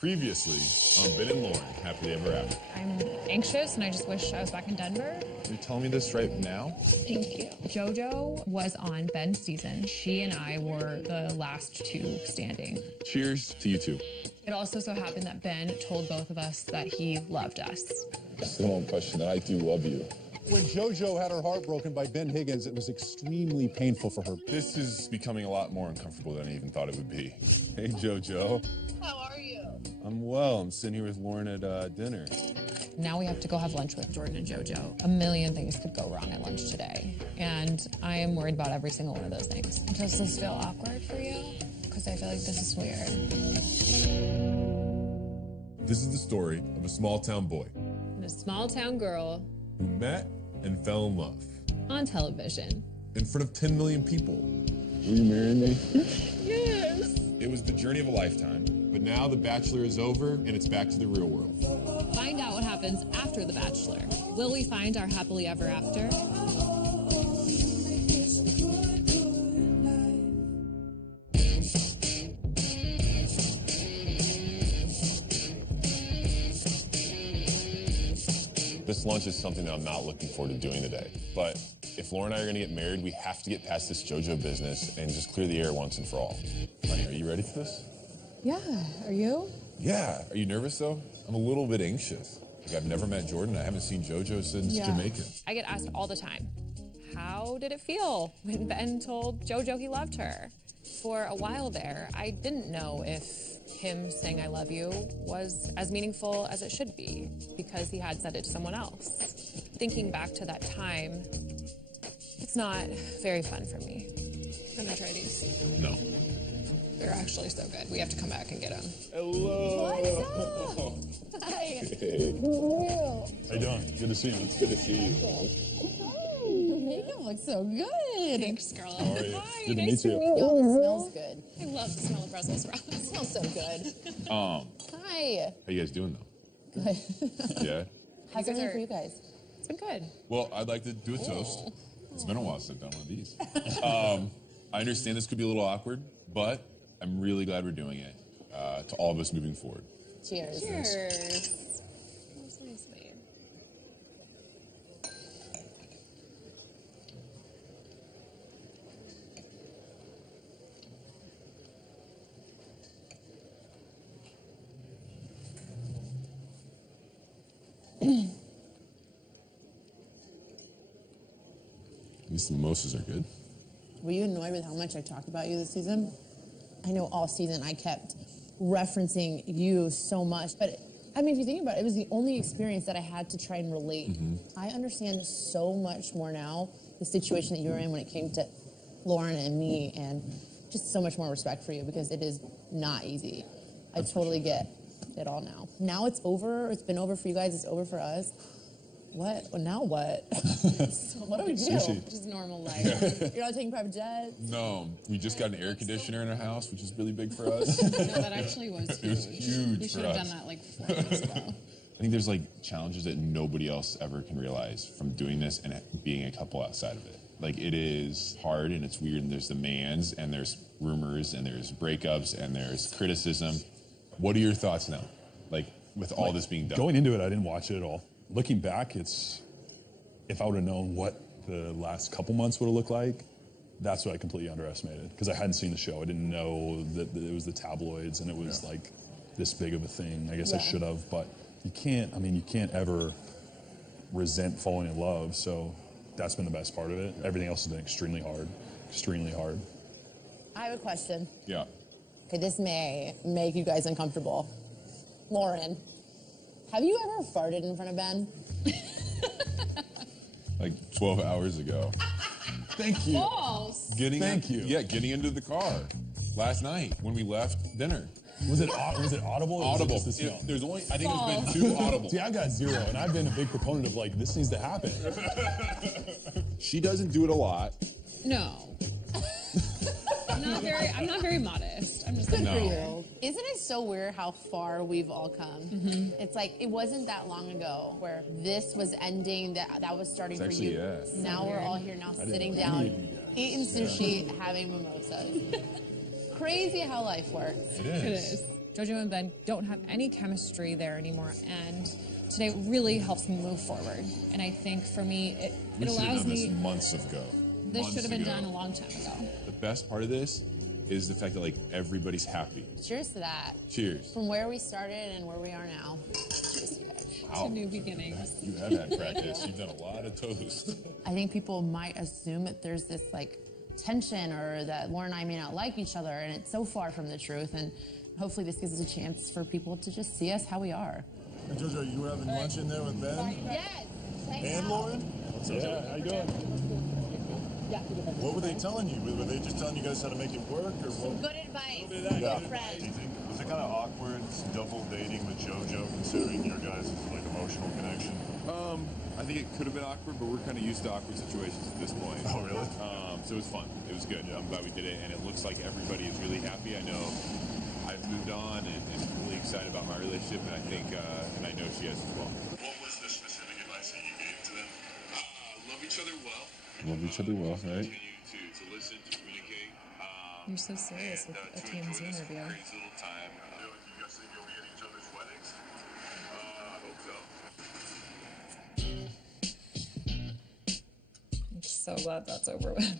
Previously on Ben and Lauren, Happily Ever After. I'm anxious and I just wish I was back in Denver. You're telling me this right now? Thank you. JoJo was on Ben's season. She and I were the last two standing. Cheers to you two. It also so happened that Ben told both of us that he loved us. I still don't question that. I do love you. When JoJo had her heart broken by Ben Higgins, it was extremely painful for her. This is becoming a lot more uncomfortable than I even thought it would be. Hey, JoJo. How are you? I'm well. I'm sitting here with Lauren at dinner. Now we have to go have lunch with Jordan and JoJo. A million things could go wrong at lunch today. And I am worried about every single one of those things. Does this feel awkward for you? Because I feel like this is weird. This is the story of a small town boy And a small town girl who met and fell in love on television. in front of 10 million people. Will you marry me? Yes. It was the journey of a lifetime, but now The Bachelor is over and it's back to the real world. Find out what happens after The Bachelor. Will we find our happily ever after? This lunch is something that I'm not looking forward to doing today. But if Lauren and I are gonna get married, we have to get past this JoJo business and just clear the air once and for all. Honey, are you ready for this? Yeah, are you? Yeah. Are you nervous though? I'm a little bit anxious. Like I've never met Jordan. I haven't seen JoJo since Jamaica. I get asked all the time, how did it feel when Ben told JoJo he loved her? For a while there, I didn't know if him saying I love you was as meaningful as it should be because he had said it to someone else. Thinking back to that time, it's not very fun for me. I'm gonna try these. No. They're actually so good. We have to come back and get them. Hello. What's up? Hi. Hey. How you doing? Good to see you. It's good to see you. Your makeup looks so good. Thanks, girl. How are you? Hi, Good to nice meet you. Yo, it smells good. I love the smell of Brussels sprouts. It smells so good. How Hi. you guys doing though? Good. Yeah. How's guys it are- for you guys? It's been good. Well, I'd like to do a toast. It's been a while since I've done one of these. I understand this could be a little awkward, but I'm really glad we're doing it. To all of us moving forward. Cheers. Cheers. That's nice, babe. At least the mimosas are good. Were you annoyed with how much I talked about you this season? I know all season I kept referencing you so much, but I mean, if you think about it, it was the only experience that I had to try and relate. I understand so much more now the situation that you were in when it came to Lauren and me, and just so much more respect for you because it is not easy. I totally get it all now. Now it's over. It's been over for you guys. It's over for us. What? Well, now what? What do we do? Sushi. Just normal life. You're not taking private jets? No, we just got an air conditioner in our house, which is really big for us. No, that actually was huge. It was huge We for should have us. done that like 4 months ago. I think there's like challenges that nobody else ever can realize from doing this and being a couple outside of it. Like it is hard and it's weird and there's demands and there's rumors and there's breakups and there's criticism. What are your thoughts now? Like with all this being done? Going into it, I didn't watch it at all. Looking back, if I would have known what the last couple months would have looked like, that's what I completely underestimated because I hadn't seen the show. I didn't know that it was the tabloids and it was like this big of a thing. I guess I should have, but you can't ever resent falling in love. So that's been the best part of it. Everything else has been extremely hard. I have a question. Yeah. Okay, this may make you guys uncomfortable. Lauren, have you ever farted in front of Ben? Like 12 hours ago. Thank you. False. Thank you. Yeah, getting into the car last night when we left dinner. Was it audible? Or was it Audible. just the smell? There's only, I think there's been 2 audible. See, I got 0, and I've been a big proponent of like this needs to happen. She doesn't do it a lot. No. I'm not very modest. I'm just Good No. for you. Isn't it so weird how far we've all come? It's like it wasn't that long ago where this was ending, that was starting for actually, you. yeah. Now we're all here now sitting know down, any of you guys. eating sushi, having mimosas. Crazy how life works. It It is. is. JoJo and Ben don't have any chemistry there anymore, and today really helps me move forward. And I think for me, it We should have allows done this me. months ago. This Months should have been ago. done a long time ago. The best part of this is the fact that like everybody's happy. Cheers to that. Cheers. From where we started and where we are now. Cheers to you guys. To new beginnings. You have had practice. You've done a lot of toast. I think people might assume that there's this like tension or that Lauren and I may not like each other, and it's so far from the truth. And hopefully this gives us a chance for people to just see us how we are. Hey, JoJo, you were having lunch in there with Ben Yes. and Lauren? Yeah, how you doing? What were they telling you? Were they just telling you guys how to make it work, or what? Good advice. Yeah. Good friends. Do you think was it kind of awkward double dating with JoJo, considering your guys' like emotional connection? I think it could have been awkward, but we're kind of used to awkward situations at this point. Oh, really? So it was fun. It was good. I'm glad we did it, and it looks like everybody is really happy. I know I've moved on and really excited about my relationship, and I think, and I know she has as well. What was the specific advice that you gave to them? Love each other well. Love each other well, right? Continue to listen, to communicate. You're so serious with a TMZ interview. Crazy little time. You guys think you'll be at each other's weddings? I hope so. I'm so glad that's over with.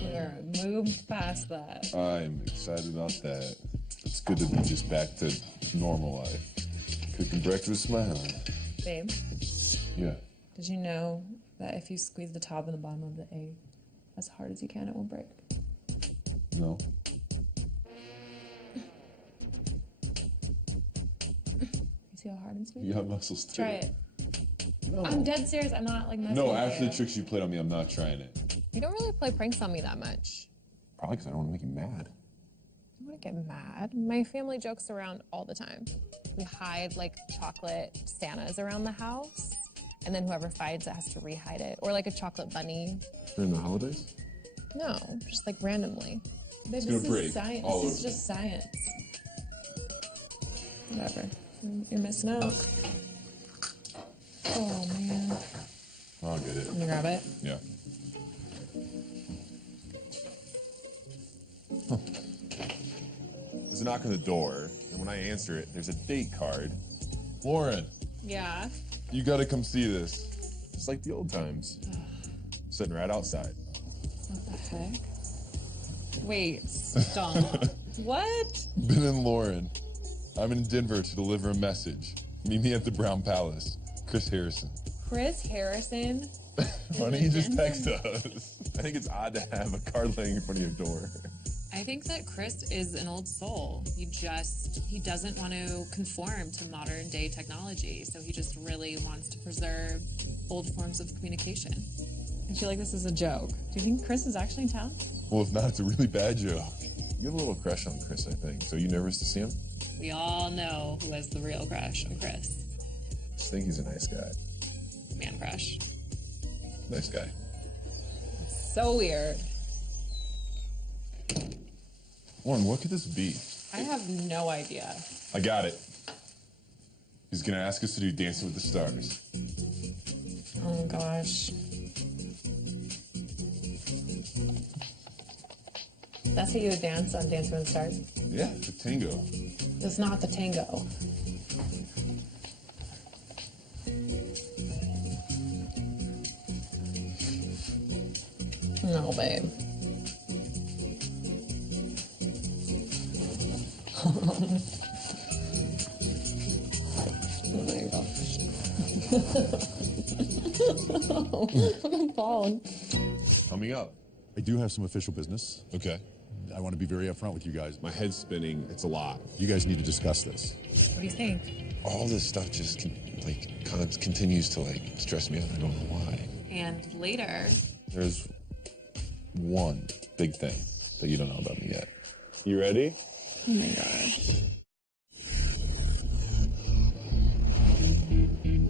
We're moved past that. I'm excited about that. It's good to be just back to normal life. Cooking breakfast, smiling. Babe, Yeah. did you know that if you squeeze the top and the bottom of the egg as hard as you can, it won't break? No. You see how hard I'm squeezing? You got muscles too. Try it. No. I'm dead serious. I'm not like messing No, with after you. the tricks you played on me, I'm not trying it. You don't really play pranks on me that much. Probably because I don't want to make you mad. I don't want to get mad. My family jokes around all the time. We hide like chocolate Santas around the house, and then whoever finds it has to re-hide it. Or like a chocolate bunny. During the holidays? No, just like randomly. It's gonna break science. all This is over. just science. Whatever. You're missing out. Oh man. I'll get it. Can you grab it? Yeah. Huh. There's a knock on the door, and when I answer it, there's a date card. Lauren, Yeah. you gotta come see this. It's like the old times. Sitting right outside. What the heck? Wait, stop. What? Ben and Lauren, I'm in Denver to deliver a message. Meet me at the Brown Palace. Chris Harrison. Chris Harrison? Why don't you just text us? I think it's odd to have a card laying in front of your door. I think that Chris is an old soul. He doesn't want to conform to modern day technology. So he just really wants to preserve old forms of communication. I feel like this is a joke. Do you think Chris is actually in town? Well, if not, it's a really bad joke. You have a little crush on Chris, I think. So you nervous to see him? We all know who has the real crush on Chris. I just think he's a nice guy. Man crush. Nice guy. So weird. Lauren, what could this be? I have no idea. I got it. He's gonna ask us to do Dancing with the Stars. Oh gosh. That's how you would dance on Dancing with the Stars? Yeah, the tango. That's not the tango. No, babe. Oh my gosh. I'm falling. Coming up. I do have some official business. Okay. I want to be very upfront with you guys. My head's spinning. It's a lot. You guys need to discuss this. What do you think? All this stuff just continues to stress me out. I don't know why. And later, There's one big thing that you don't know about me yet. You ready? oh my gosh.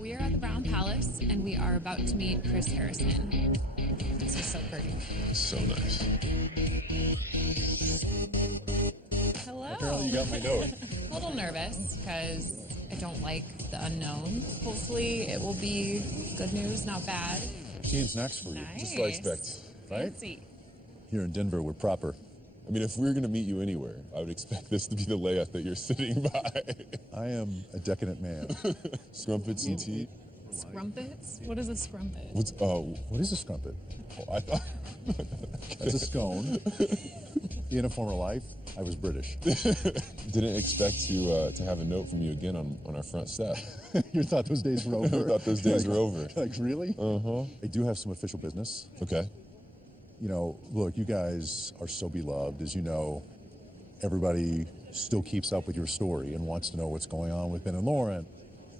We are at the Brown Palace, and we are about to meet Chris Harrison. This is so pretty. So nice. Hello. Apparently you got my note. A little nervous because I don't like the unknown. Hopefully, it will be good news, not bad. Tea and snacks for you. Nice. Just what I expect. Right? Fancy. Here in Denver, we're proper. I mean, if we were going to meet you anywhere, I would expect this to be the layout that you're sitting by. I am a decadent man. Scrumpets and tea. Scrumpets? What is a scrumpet? What is a scrumpet? Oh, I thought. It's a scone. In a former life, I was British. Didn't expect to have a note from you again on our front step. You thought those days were over? I thought those days were over. Like, really? Uh-huh. I do have some official business. Okay. You know, look, you guys are so beloved. As you know, everybody still keeps up with your story and wants to know what's going on with Ben and Lauren.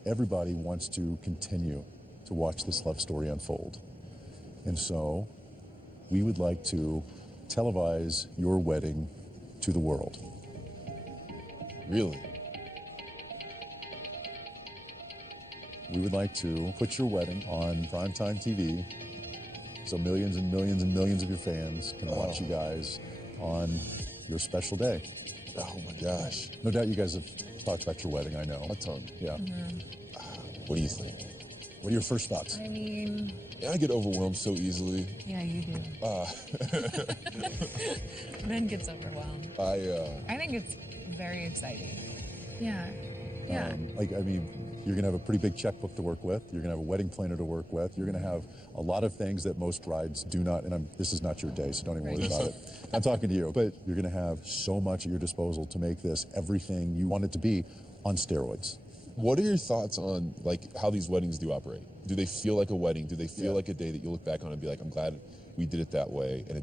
Everybody wants to continue to watch this love story unfold. And so we would like to televise your wedding to the world. Really? We would like to put your wedding on primetime TV so millions and millions and millions of your fans can watch you guys on your special day. Oh my gosh. No doubt you guys have talked about your wedding, I know. A ton. Yeah. What do you think? What are your first thoughts? I mean, Yeah, I get overwhelmed so easily. yeah, you do. Ben gets overwhelmed. I think it's very exciting. Yeah. Yeah. I mean, you're going to have a pretty big checkbook to work with. You're going to have a wedding planner to work with. You're going to have a lot of things that most brides do not, and this is not your day, so don't even worry about it. I'm talking to you, but you're going to have so much at your disposal to make this everything you want it to be on steroids. What are your thoughts on like how these weddings do operate? Do they feel like a wedding? Do they feel like a day that you look back on and be like, I'm glad we did it that way, and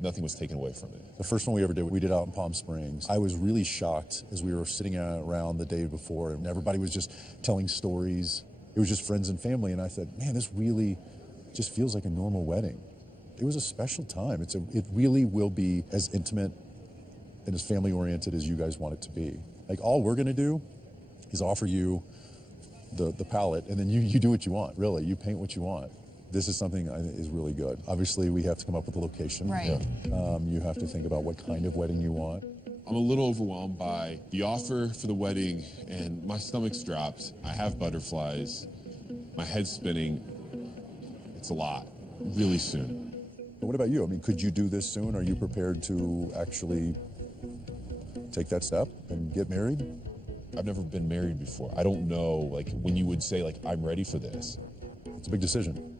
nothing was taken away from it? The first one we ever did, we did out in Palm Springs. I was really shocked as we were sitting around the day before, and everybody was just telling stories. It was just friends and family, and I thought, man, this really just feels like a normal wedding. It was a special time. It really will be as intimate and as family-oriented as you guys want it to be. Like, all we're going to do is offer you the palette, and then you do what you want, really. You paint what you want. This is something I think is really good. Obviously, we have to come up with a location. Right. Yeah. You have to think about what kind of wedding you want. I'm a little overwhelmed by the offer for the wedding, and my stomach's dropped. I have butterflies. My head's spinning. It's a lot, really soon. But what about you? I mean, could you do this soon? Are you prepared to actually take that step and get married? I've never been married before. I don't know, like, when you would say, like, I'm ready for this. It's a big decision.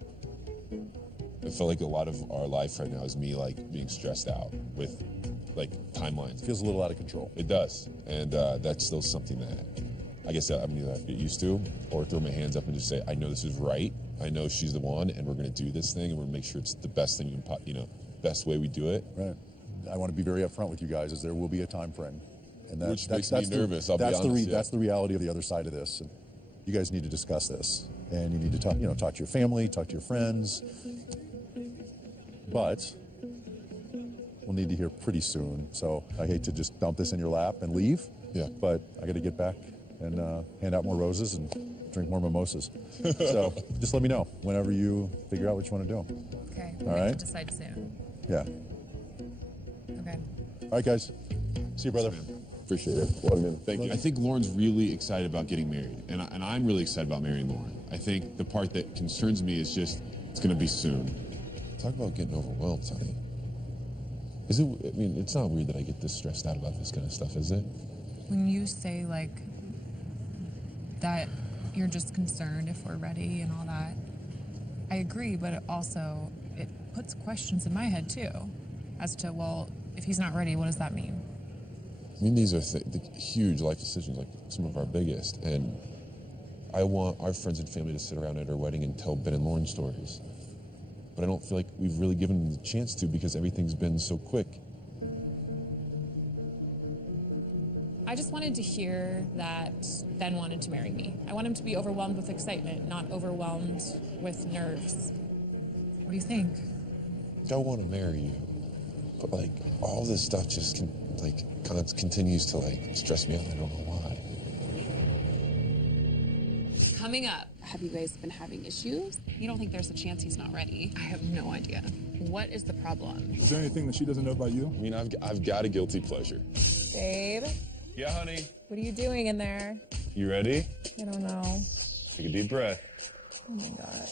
I feel like a lot of our life right now is me, like, being stressed out with, like, timelines. It feels a little out of control. It does, and that's still something that I guess I'm gonna have to get used to, or throw my hands up and just say, I know this is right. I know she's the one, and we're gonna do this thing, and we're gonna make sure it's the best thing, best way we do it. Right. I want to be very upfront with you guys, as there will be a time frame. And Which makes me nervous, I'll be honest. That's the reality of the other side of this. And you guys need to discuss this, and you need to talk to your family, talk to your friends. But we'll need to hear pretty soon. So I hate to just dump this in your lap and leave. Yeah. But I got to get back and hand out more roses and drink more mimosas. So just let me know whenever you figure out what you want to do. Okay. All right. Decide soon. Yeah. Okay. All right, guys. See you, brother. Appreciate it. Thank you. I think Lauren's really excited about getting married, and I'm really excited about marrying Lauren. I think the part that concerns me is just it's going to be soon. Talk about getting overwhelmed, honey. Is it? I mean, it's not weird that I get this stressed out about this kind of stuff, is it? When you say like that, you're just concerned if we're ready and all that. I agree, but it puts questions in my head too, as to, well, if he's not ready, what does that mean? I mean, these are huge life decisions, like some of our biggest, and I want our friends and family to sit around at our wedding and tell Ben and Lauren stories. But I don't feel like we've really given them the chance to because everything's been so quick. I just wanted to hear that Ben wanted to marry me. I want him to be overwhelmed with excitement, not overwhelmed with nerves. What do you think? I want to marry you, but like all this stuff just continues to stress me out. I don't know why. Coming up. Have you guys been having issues? You don't think there's a chance he's not ready? I have no idea. What is the problem? Is there anything that she doesn't know about you? I mean, I've got a guilty pleasure. Babe, Yeah, honey. what are you doing in there? You ready? I don't know. Take a deep breath. Oh my God.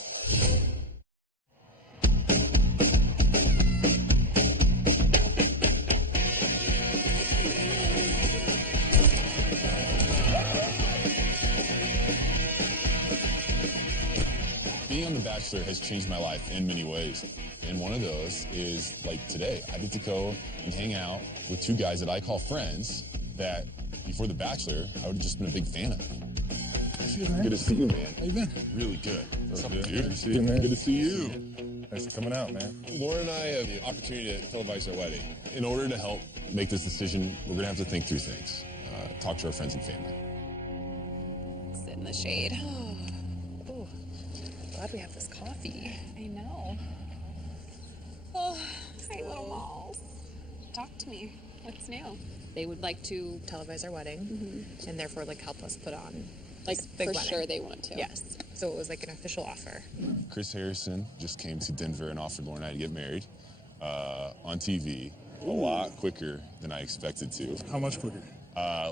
Being on The Bachelor has changed my life in many ways. And one of those is, like today, I get to go and hang out with two guys that I call friends that before The Bachelor, I would have just been a big fan of. Good to see you, man. How you been? Really good. What's up, dude? Good to see you, man. Good to see you. Thanks for coming out, man. Lauren and I have the opportunity to televise our wedding. In order to help make this decision, we're going to have to think through things. Talk to our friends and family. Sit in the shade. Oh, glad we have this coffee. I know. Oh, Hi, little Malls. Talk to me. What's new? they would like to televise our wedding and therefore like help us put on Like, this big for wedding. sure they want to. Yes. So it was like an official offer. Chris Harrison just came to Denver and offered Lauren and I to get married on TV a lot quicker than I expected to. How much quicker?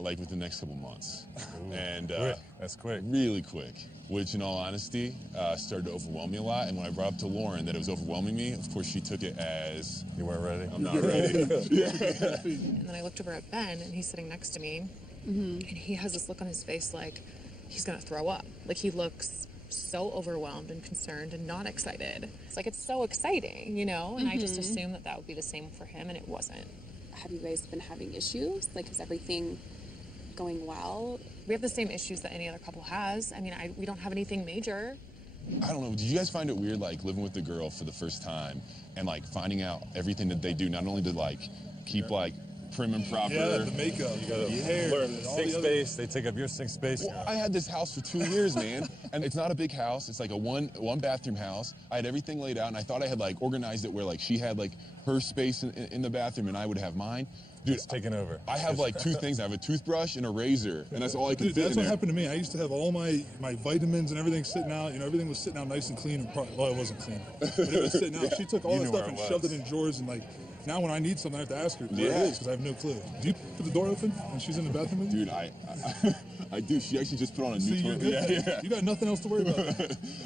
Like within the next couple months. And Quick. That's quick. really quick, which in all honesty started to overwhelm me a lot. And when I brought up to Lauren that it was overwhelming me, of course she took it as, You weren't ready? I'm not ready. And then I looked over at Ben and he's sitting next to me and he has this look on his face like he's gonna throw up. Like he looks so overwhelmed and concerned and not excited. It's like it's so exciting, you know? And I just assumed that that would be the same for him and it wasn't. Have you guys been having issues? Like, is everything going well? We have the same issues that any other couple has. I mean, we don't have anything major. I don't know, did you guys find it weird like living with the girl for the first time and like finding out everything that they do, not only to like keep like prim and proper. Yeah, the makeup, You gotta the hair, learn and all sink the other- space. They take up your sink space. Well, I had this house for 2 years, man, and it's not a big house. It's like a one bathroom house. I had everything laid out, and I thought I had like organized it where like she had like her space in the bathroom, and I would have mine. Dude, It's taking over. I have like two things. I have a toothbrush and a razor, and that's all I can Dude, fit that's in what there. happened to me. I used to have all my vitamins and everything sitting out. You know, everything was sitting out nice and clean. Well, it wasn't clean, but it was sitting out. She took all You that knew stuff where and it shoved was. it in drawers. And like, now when I need something, I have to ask her where Yeah. it is because I have no clue. Do you put the door open when she's in the bathroom with you? Dude, I do. She actually just put on a See, new you're toilet. good. You got nothing else to worry about.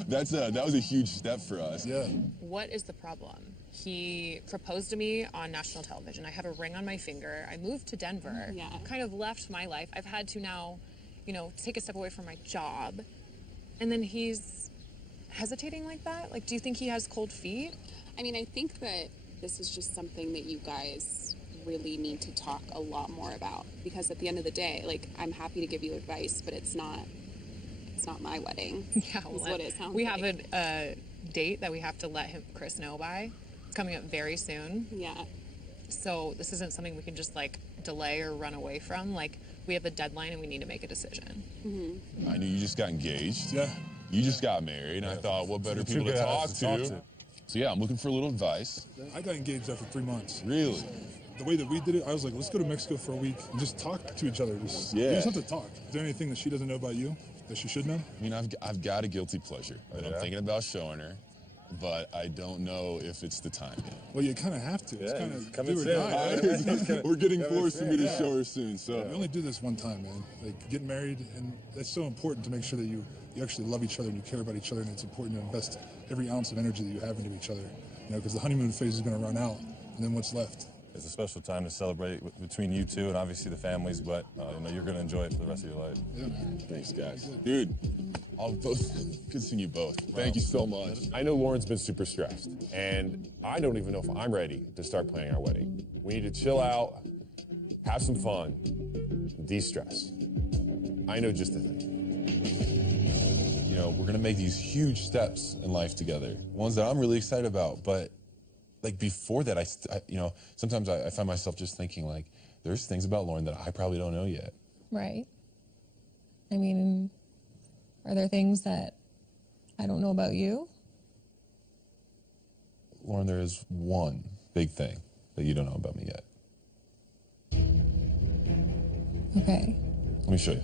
That was a huge step for us. Yeah. What is the problem? He proposed to me on national television. I have a ring on my finger. I moved to Denver. Yeah. Kind of left my life. I've had to now, you know, take a step away from my job. And then he's hesitating like that? Like, do you think he has cold feet? I mean, I think that this is just something that you guys really need to talk a lot more about, because at the end of the day, like, I'm happy to give you advice, but it's not my wedding. Yeah, is what it sounds we like. have a date that we have to let Chris know by. It's coming up very soon. Yeah. So this isn't something we can just like delay or run away from. Like, we have a deadline and we need to make a decision. I knew you just got engaged. Yeah. You just got married, and I thought, what better Two people to guys talk to talk to? to. So yeah, I'm looking for a little advice. I got engaged after 3 months. Really? The way that we did it, I was like, let's go to Mexico for a week and just talk to each other. Just, Yeah. We just have to talk. Is there anything that she doesn't know about you that she should know? I mean, I've got a guilty pleasure that I'm yeah? thinking about showing her, but I don't know if it's the time yet. Well, you kind of have to. It's Yeah, kind it's of coming do or soon. die. Right? We're getting coming forced for me soon, to yeah. show her soon, so. We only do this one time, man. Like, get married, and it's so important to make sure that you actually love each other and you care about each other, and it's important to invest every ounce of energy that you have into each other. You know, because the honeymoon phase is going to run out, and then what's left? It's a special time to celebrate between you two and obviously the families, but you know, you're going to enjoy it for the rest of your life. Yeah. Thanks, guys. Dude, I'll both, good seeing you both. Thank you so much. I know Lauren's been super stressed, and I don't even know if I'm ready to start planning our wedding. We need to chill out, have some fun, de-stress. I know just the thing. You know, we're gonna make these huge steps in life together, ones that I'm really excited about. But like before that, I you know, sometimes I find myself just thinking like, there's things about Lauren that I probably don't know yet. Right. I mean, are there things that I don't know about you? Lauren, there is one big thing that you don't know about me yet. Okay. Let me show you.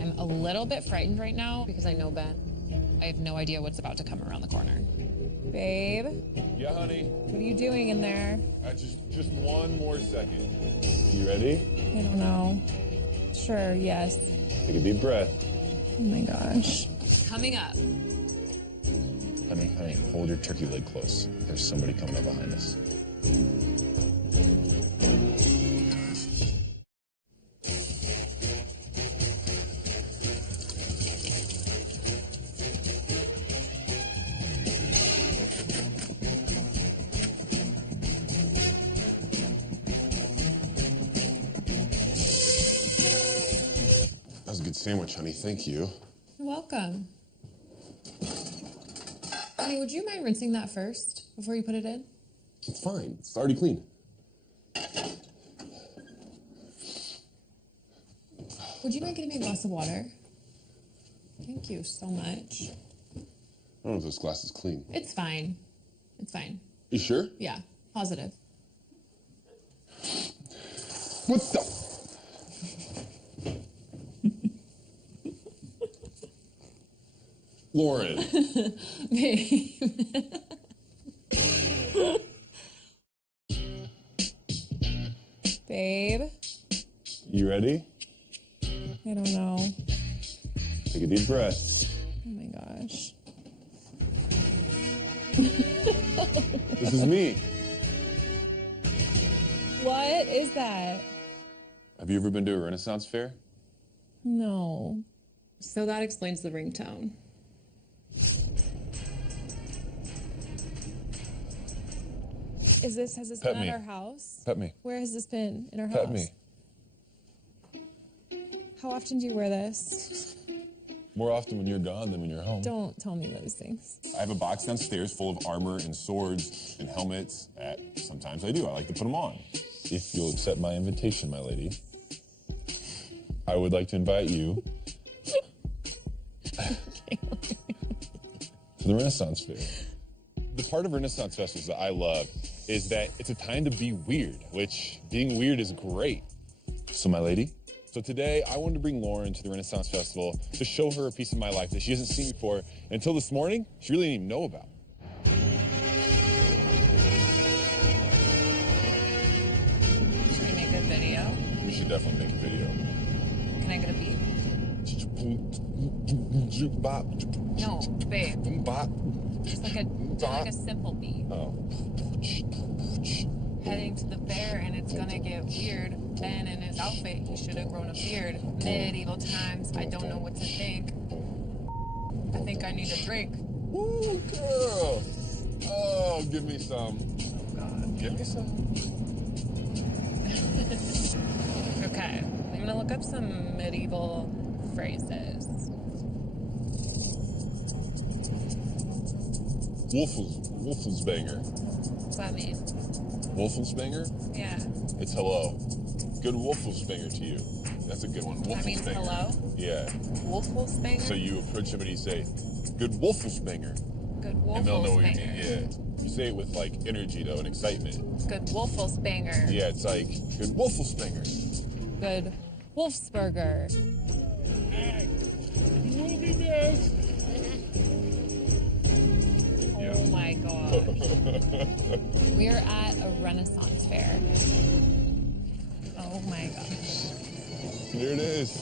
I'm a little bit frightened right now because I know Ben. I have no idea what's about to come around the corner. Babe, Yeah, honey. what are you doing in there? Just one more second. You ready? I don't know. Sure, yes. Take a deep breath. Oh my gosh. Coming up. Honey, hold your turkey leg close. There's somebody coming up behind us. sandwich, honey. Thank you. You're welcome. Honey, would you mind rinsing that first before you put it in? It's fine. It's already clean. Would you mind getting me a glass of water? Thank you so much. I don't know if this glass is clean. It's fine. It's fine. You sure? Yeah, positive. What the? Lauren. Babe, You ready? I don't know. Take a deep breath. Oh my gosh. This is me. What is that? Have you ever been to a Renaissance fair? No. So that explains the ringtone. Has this Pet been me. at our house? Pet me. Where has this been in our house? Pet me. How often do you wear this? More often when you're gone than when you're home. Don't tell me those things. I have a box downstairs full of armor and swords and helmets. Sometimes I do. I like to put them on. If you'll accept my invitation, my lady, I would like to invite you to the Renaissance Fair. The part of Renaissance festivals that I love is that it's a time to be weird, which being weird is great. So, my lady, so today I wanted to bring Lauren to the Renaissance Festival to show her a piece of my life that she hasn't seen before. And until this morning, she really didn't even know about. Should we make a video? We should definitely make a video. Can I get a beat? No, babe. Just like a simple beat. Oh. Heading to the fair and it's gonna get weird. Ben in his outfit, he should have grown a beard. Medieval times, I don't know what to think. I think I need a drink. Ooh, girl. Oh, give me some. Oh God. Give me some. Okay, I'm gonna look up some medieval phrases. Wolfensbanger. What's that mean? Wolfensbanger? Yeah. It's hello. Good Wolfensbanger to you. That's a good one. That means Wolfensbanger. hello? Yeah. Wolfelsbanger? So you approach somebody and say, good Wolfensbanger. Good And they'll know what you mean. Wolfelsbanger. Yeah. You say it with like energy though and excitement. Good Wolfelsbanger. Yeah, it's like, good Wolfensbanger. Good Wolfsburger. You will be missed. Oh my God. We're at a Renaissance fair. Oh my gosh. There it is.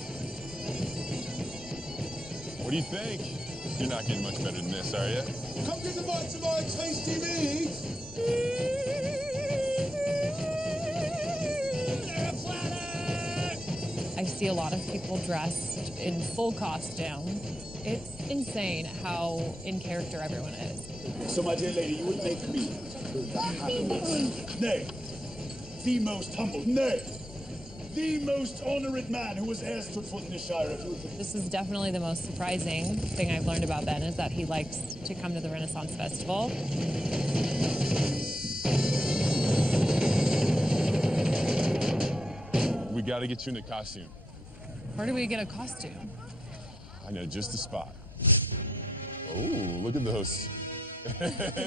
What do you think? You're not getting much better than this, are you? Come get a bite of my tasty meat. I see a lot of people dressed in full costume. It's insane how in character everyone is. So, my dear lady, you would make me nay, the most humble, nay, the most honoured man who was e'er stood foot in this shire. If you would This is definitely the most surprising thing I've learned about Ben is that he likes to come to the Renaissance Festival. We got to get you in the costume. Where do we get a costume? I know just the spot. Oh, look at those.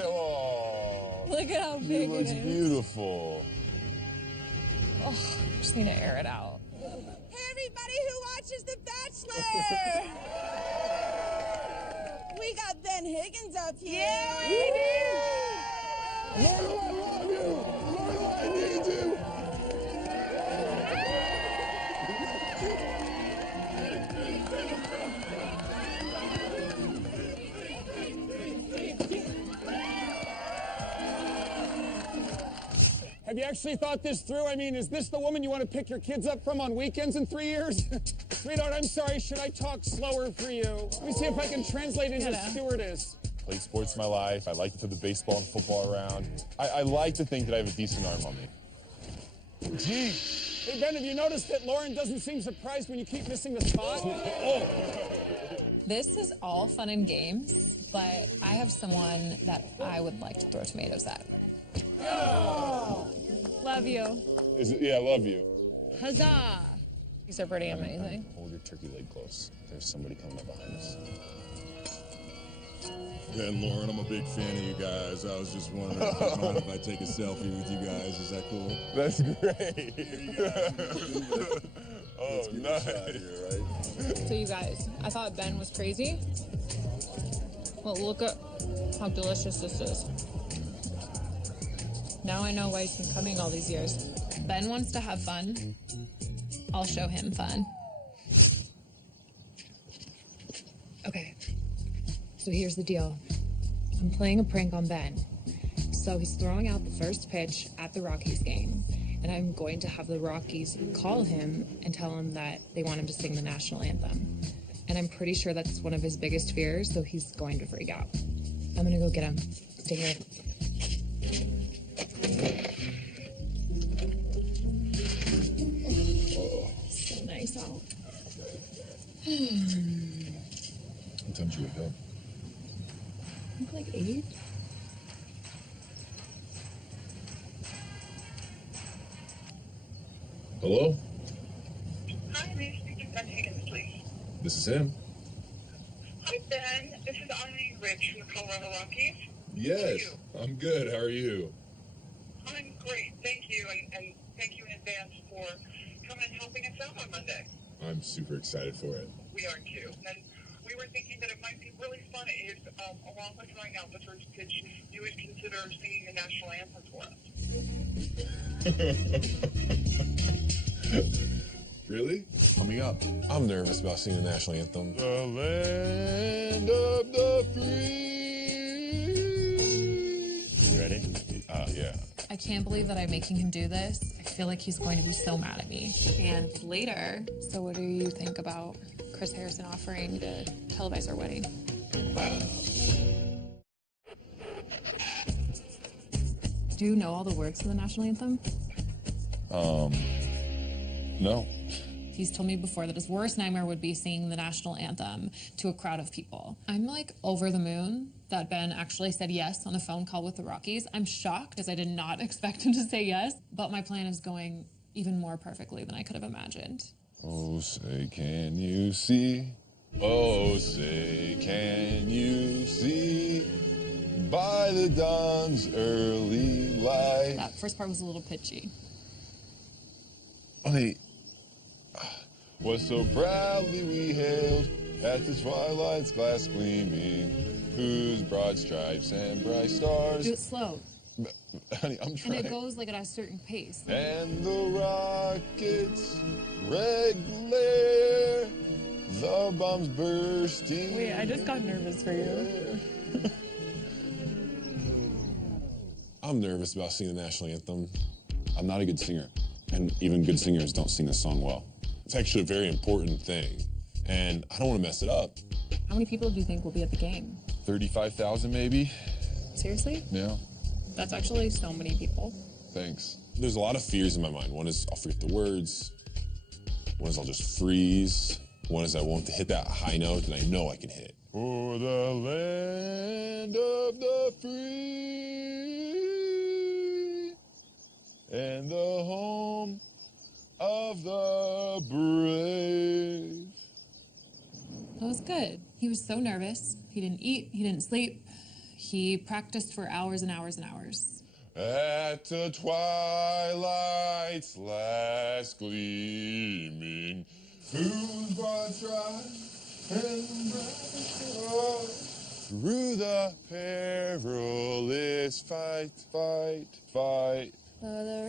Oh, Look at how he big looks it is. beautiful. Oh, just need to air it out. Hey, everybody who watches The Bachelor! We got Ben Higgins up here. Yeah, we do! Myrtle, I love you! Myrtle, I need you! Have you actually thought this through? I mean, is this the woman you want to pick your kids up from on weekends in 3 years? Sweetheart, I'm sorry. Should I talk slower for you? Let me see if I can translate into stewardess. Played sports my life. I like to throw the baseball and football around. I like to think that I have a decent arm on me. Gee, Hey, Ben, have you noticed that Lauren doesn't seem surprised when you keep missing the spot? Oh. This is all fun and games, but I have someone that I would like to throw tomatoes at. Love you. Yeah, I love you. Huzzah! These are pretty amazing. Hold your turkey leg close. There's somebody coming up behind us. Ben, Lauren, I'm a big fan of you guys. I was just wondering if you mind if I take a selfie with you guys. Is that cool? That's great. Oh, nice. Here, right? So you guys, I thought Ben was crazy. Well, look at how delicious this is. Now I know why he's been coming all these years. Ben wants to have fun. I'll show him fun. Okay, so here's the deal. I'm playing a prank on Ben. So he's throwing out the first pitch at the Rockies game, and I'm going to have the Rockies call him and tell him that they want him to sing the national anthem. And I'm pretty sure that's one of his biggest fears, so he's going to freak out. I'm gonna go get him. Stay here. So nice out. What time did you wake up? I think like 8. Hello? Hi, may I speak to Ben Higgins, please? This is him. Hi, Ben. This is Eileen Rich from the Colorado Rockies. Yes. I'm good. How are you? I'm great, thank you, and thank you in advance for coming and helping us out on Monday. I'm super excited for it. We are too. And we were thinking that it might be really fun if, along with throwing out the first pitch, you would consider singing the national anthem for us. Really? Coming up. I'm nervous about singing the national anthem. The land of the free. You ready? Yeah. I can't believe that I'm making him do this. I feel like he's going to be so mad at me. And later, so what do you think about Chris Harrison offering to televise our wedding? Do you know all the words to the national anthem? No. He's told me before that his worst nightmare would be singing the national anthem to a crowd of people. I'm like over the moon that Ben actually said yes on a phone call with the Rockies. I'm shocked as I did not expect him to say yes, but my plan is going even more perfectly than I could have imagined. Oh, say, can you see? Oh, say, can you see? By the dawn's early light. That first part was a little pitchy. Wait. Was so proudly we hailed at the twilight's glass gleaming, whose broad stripes and bright stars. Do it slow. Honey, I'm trying. And it goes like at a certain pace. And the rockets' red glare, the bombs bursting. Wait, I just got nervous for you. I'm nervous about singing the national anthem. I'm not a good singer, and even good singers don't sing the song well. It's actually a very important thing, and I don't want to mess it up. How many people do you think will be at the game? 35,000 maybe? Seriously? Yeah. That's actually so many people. Thanks. There's a lot of fears in my mind. One is I'll forget the words. One is I'll just freeze. One is I won't hit that high note that I know I can hit. For the land of the free and the home of the brave. That was good. He was so nervous. He didn't eat, he didn't sleep. He practiced for hours and hours and hours. At the twilight's last gleaming, whose broad stripes and bright stars, through the perilous fight. The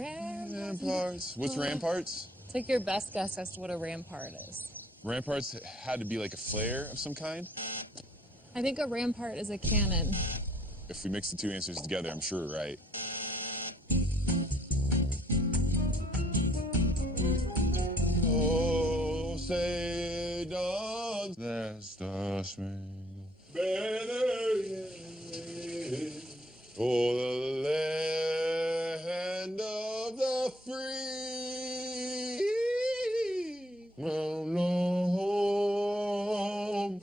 Ramparts. What's ramparts? Take your best guess as to what a rampart is. Ramparts had to be like a flare of some kind. I think a rampart is a cannon. If we mix the two answers together, I'm sure we're right. Oh, say does the star-spangled banner yet for the land of the free Well, no home.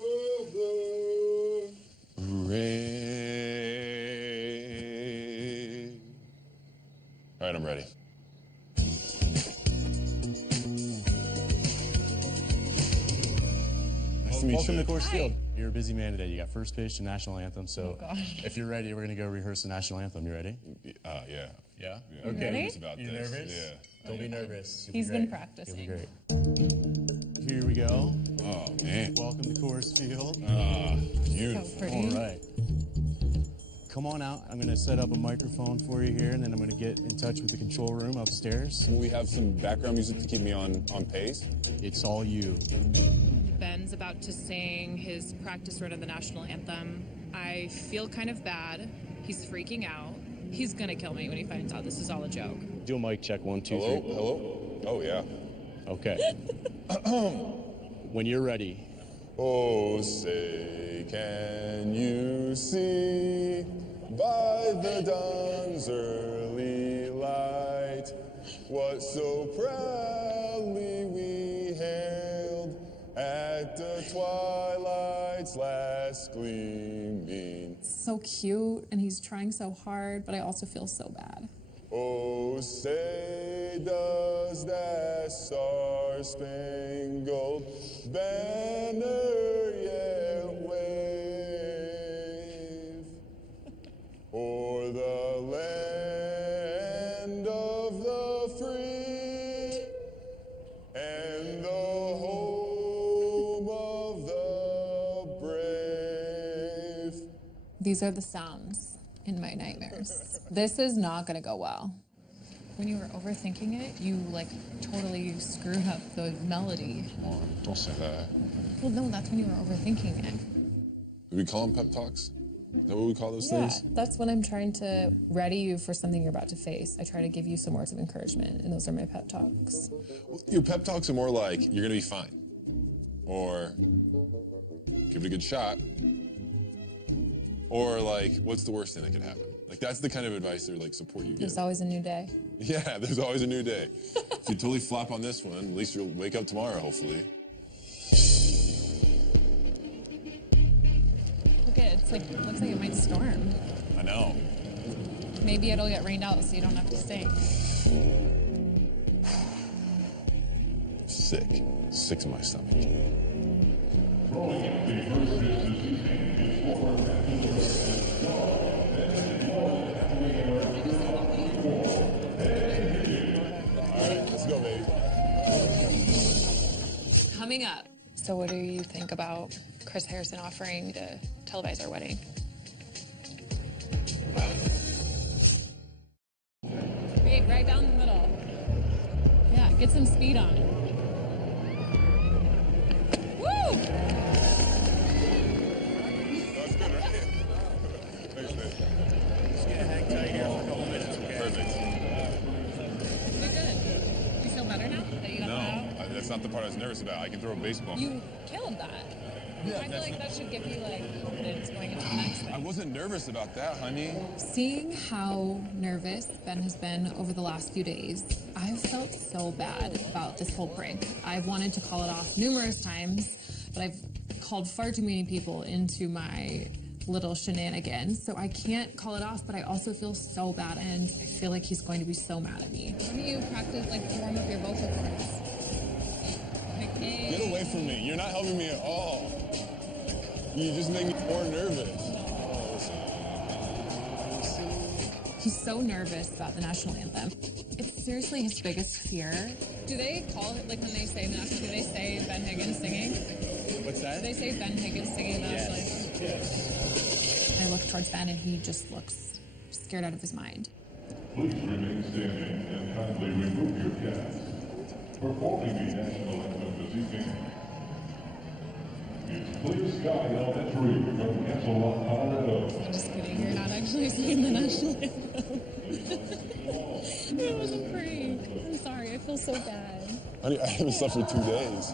Rain. All right, I'm ready. Nice to meet Welcome you. to Coors Field. You're a busy man today. You got first pitch and national anthem. So gosh. if you're ready, we're going to go rehearse the national anthem. You ready? Yeah. Yeah? Yeah. Okay. Ready? Nervous about You this. nervous? Yeah. Don't be nervous. You'll He's be been great. practicing. You'll be great. Here we go. Oh, man. Welcome to Coors Field. Beautiful. So pretty. All right. Come on out. I'm going to set up a microphone for you here, and then I'm going to get in touch with the control room upstairs. Will we have some background music to keep me on pace? It's all you. Ben's about to sing his practice run of the national anthem. I feel kind of bad. He's freaking out. He's gonna kill me when he finds out this is all a joke. Do a mic check. 1, 2, 3. Hello? Oh, yeah. Okay. When you're ready. Oh, say, can you see by the dawn's early light what so proudly we hailed at the twilight's last gleaming? So cute, and he's trying so hard, but I also feel so bad. Oh, say does that star-spangled banner yet wave o'er the land of the free and the home of the brave? These are the sounds in my nightmares. This is not gonna go well. When you were overthinking it, you like totally screwed up the melody. Come on, don't say that. Well, no, that's when you were overthinking it. Do we call them pep talks? Is that what we call those things? That's when I'm trying to ready you for something you're about to face. I try to give you some words of encouragement, and those are my pep talks. Your pep talks are more like, you're gonna be fine. Or, give it a good shot. Or like, what's the worst thing that could happen? Like, that's the kind of advice or like support you There's get. always a new day. Yeah, there's always a new day. If you totally flop on this one, at least you'll wake up tomorrow, hopefully. Look at it, looks like it might storm. I know. Maybe it'll get rained out so you don't have to sing. Sick. Sick to my stomach. Let's go, baby. Coming up. So what do you think about Chris Harrison offering to televise our wedding? Right down the middle. Yeah, get some speed on it. Woo! That's good, right? Thanks, man. Just gonna hang tight here for a couple minutes, okay? Perfect. You're good. You feel better now that you got that out? That's not the part I was nervous about. I can throw a baseball. You killed that. I feel like that should give you like confidence going into the next thing. I wasn't nervous about that, honey. Seeing how nervous Ben has been over the last few days, I've felt so bad about this whole prank. I've wanted to call it off numerous times, but I've called far too many people into my little shenanigans, so I can't call it off, but I also feel so bad, and I feel like he's going to be so mad at me. When do you practice, like, warm up your vocal cords? Get away from me. You're not helping me at all. You just make me more nervous. He's so nervous about the national anthem. It's seriously his biggest fear. Do they call it, like when they say the national, do they say Ben Higgins singing? What's that? Do they say Ben Higgins singing the national anthem? Yes. I look towards Ben and he just looks scared out of his mind. Please remain standing and kindly remove your caps. Performing the national anthem this evening is Clear Sky Elementary from Castle Rock, Colorado. I'm just kidding, you're not actually singing the national anthem. It was a prank. I'm sorry, I feel so bad. Honey, I haven't slept for 2 days. I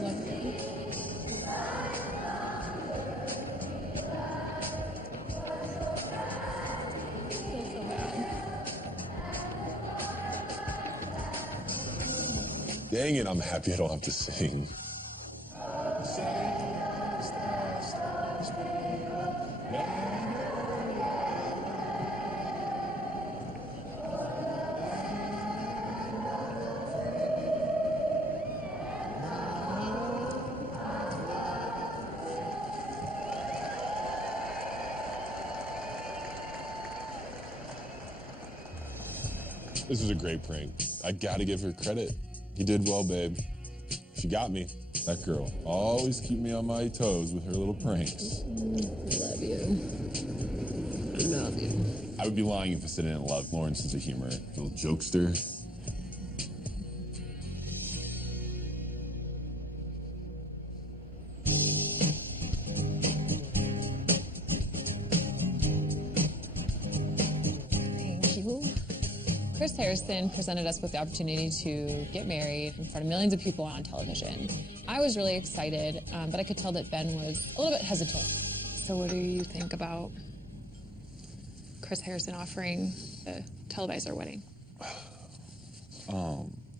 love you. I feel so bad. Dang it, I'm happy I don't have to sing. This was a great prank. I gotta give her credit. You did well, babe. She got me. That girl always keep me on my toes with her little pranks. Love you. I love you. I would be lying if I said I didn't love Lauren's sense of humor. Little jokester. Thank you. Chris Harrison presented us with the opportunity to get married in front of millions of people on television. I was really excited, but I could tell that Ben was a little bit hesitant. So what do you think about Chris Harrison offering to televise our wedding?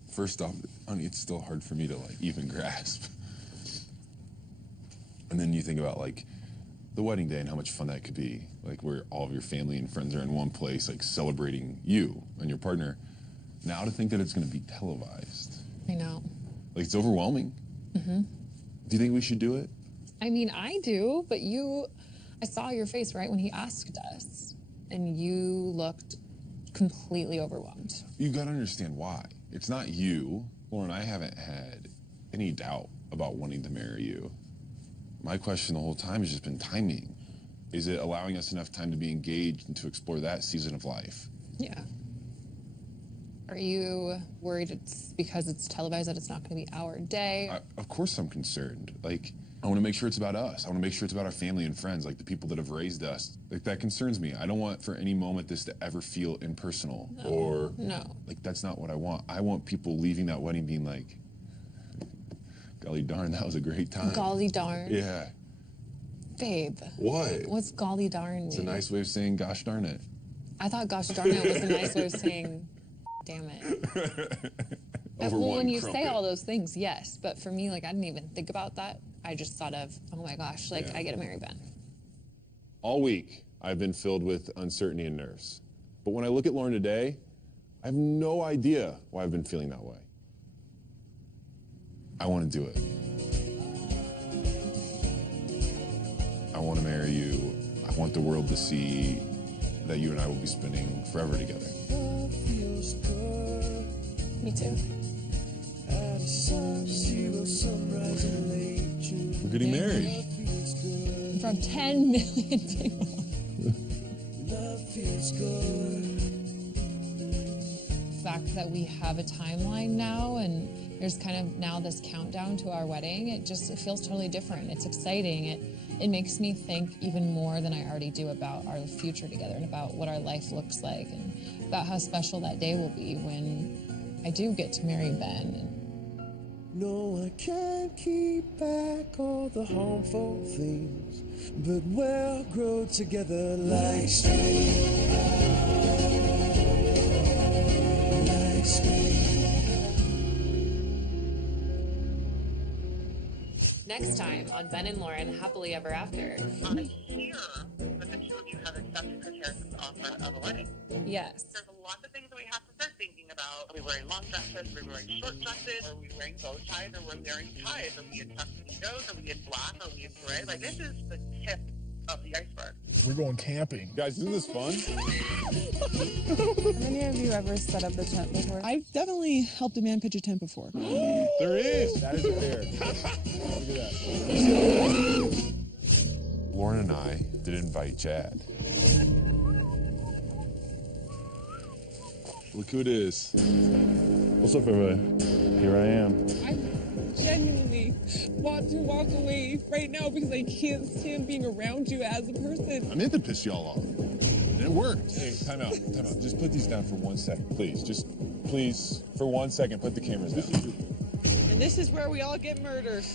First off, honey, it's still hard for me to even grasp. And then you think about the wedding day and how much fun that could be, where all of your family and friends are in one place, celebrating you and your partner. Now to think that it's going to be televised. I know. It's overwhelming. Mm-hmm. Do you think we should do it? I mean, I do, but I saw your face right when he asked us, and you looked completely overwhelmed. You got to understand why. It's not you. Lauren, I haven't had any doubt about wanting to marry you. My question the whole time has just been timing. Is it allowing us enough time to be engaged and to explore that season of life? Yeah. Are you worried it's because it's televised that it's not going to be our day? Of course I'm concerned. I want to make sure it's about us. I want to make sure it's about our family and friends, the people that have raised us. That concerns me. I don't want for any moment this to ever feel impersonal. No. Or, no. That's not what I want. I want people leaving that wedding being like, golly darn, that was a great time. Golly darn. Yeah. Babe. What? What's golly darn mean? It's a nice way of saying gosh darn it. I thought gosh darn it was a nice way of saying damn it. Well, when you say all those things, yes. But for me, I didn't even think about that. I just thought of, oh my gosh, I get to marry Ben. All week, I've been filled with uncertainty and nerves. But when I look at Lauren today, I have no idea why I've been feeling that way. I want to do it. I want to marry you. I want the world to see that you and I will be spending forever together. Me too. We're getting married. From 10 million people. The fact that we have a timeline now and there's kind of now this countdown to our wedding, it feels totally different. It's exciting. It makes me think even more than I already do about our future together and about what our life looks like and about how special that day will be when I do get to marry Ben. No, I can't keep back all the harmful things, but we'll grow together like spring. Like spring. Next time on Ben and Lauren Happily Ever After. I hear that the two of you have accepted Chris Harrison's offer of a wedding. Yes. There's a lot of things that we have to start thinking about. Are we wearing long dresses? Are we wearing short dresses? Are we wearing bow ties? Or we're wearing ties? Are we in tuxedos? Are we in black? Are we in gray? This is the tip of the iceberg. We're going camping. Guys, isn't this fun? Have any of you ever set up the tent before? I've definitely helped a man pitch a tent before. There is. That is a bear. Look at that. Lauren and I did invite Chad. Look who it is. What's up, everybody? Here I am. I genuinely want to walk away right now because I can't stand being around you as a person. I meant to piss y'all off. And it worked. Hey, time out. Just put these down for 1 second, please. Please, for 1 second, put the cameras down. And this is where we all get murdered.